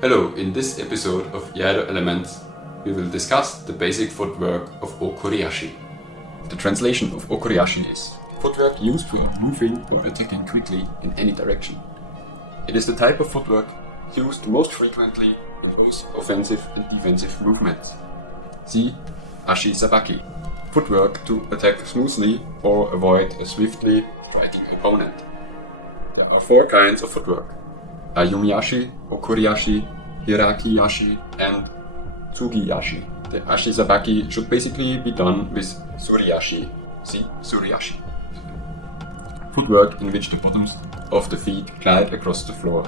Hello, in this episode of Iaido Elements, we will discuss the basic footwork of okuri-ashi. The translation of okuri-ashi is footwork used for moving or attacking quickly in any direction. It is the type of footwork used most frequently in both offensive and defensive movements. See ashi sabaki, footwork to attack smoothly or avoid a swiftly striking opponent. There are 4 kinds of footwork: ayumi-ashi, okuri-ashi, hiraki-ashi, and tsugi-ashi. The ashi sabaki should basically be done with suri-ashi. See suri-ashi. Footwork in which the bottoms of the feet glide across the floor.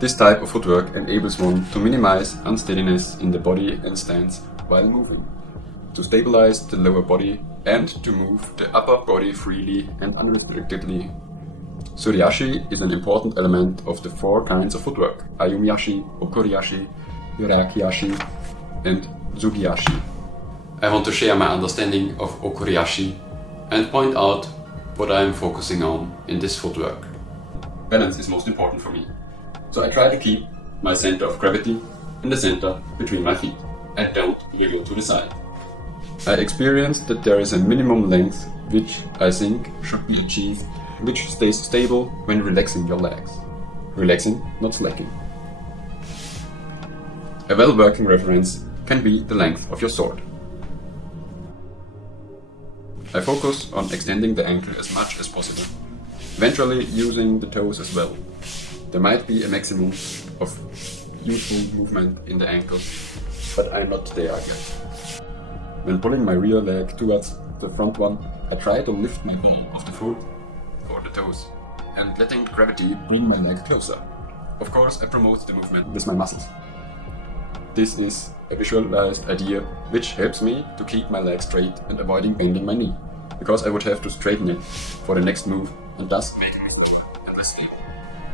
This type of footwork enables one to minimize unsteadiness in the body and stance while moving, to stabilize the lower body, and to move the upper body freely and unrestrictedly. Suri-ashi is an important element of the 4 kinds of footwork: ayumi-ashi, okuri-ashi, hiraki-ashi, and tsugi-ashi. I want to share my understanding of okuri-ashi and point out what I am focusing on in this footwork. Balance is most important for me, so I try to keep my center of gravity in the center between my feet and don't wiggle to the side. I experienced that there is a minimum length which I think should be achieved, which stays stable when relaxing your legs. Relaxing, not slacking. A well-working reference can be the length of your sword. I focus on extending the ankle as much as possible, eventually using the toes as well. There might be a maximum of useful movement in the ankle, but I'm not there yet. When pulling my rear leg towards the front one, I try to lift my ball off the foot or the toes, and letting gravity bring my leg closer. Of course, I promote the movement with my muscles. This is a visualized idea which helps me to keep my leg straight and avoiding bending my knee, because I would have to straighten it for the next move and thus making me slower and less stable.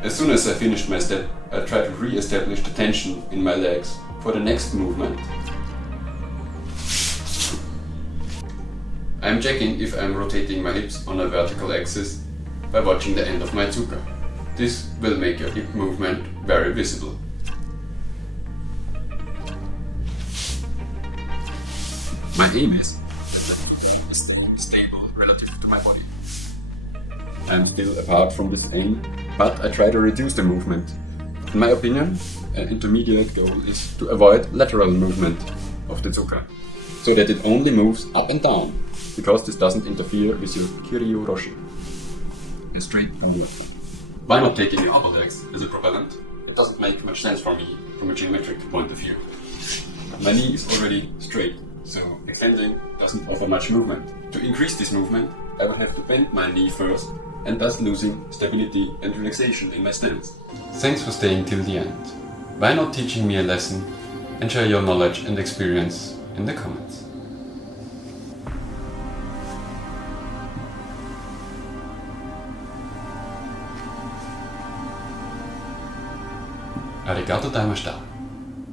As soon as I finished my step, I try to re-establish the tension in my legs for the next movement. I am checking if I am rotating my hips on a vertical axis by watching the end of my tsuka. This will make your hip movement very visible. My aim is stable relative to my body. I am still apart from this aim, but I try to reduce the movement. In my opinion, an intermediate goal is to avoid lateral movement of the tsuka, so that it only moves up and down, because this doesn't interfere with your okuri-ashi, a straight parallel. Why not taking the upper legs as a propellant? It doesn't make much sense for me from a geometric point of view. My knee is already straight, so extending doesn't offer much movement. To increase this movement, I will have to bend my knee first, and thus losing stability and relaxation in my stance. Thanks for staying till the end. Why not teaching me a lesson and share your knowledge and experience in the comments? Arigato daimashita.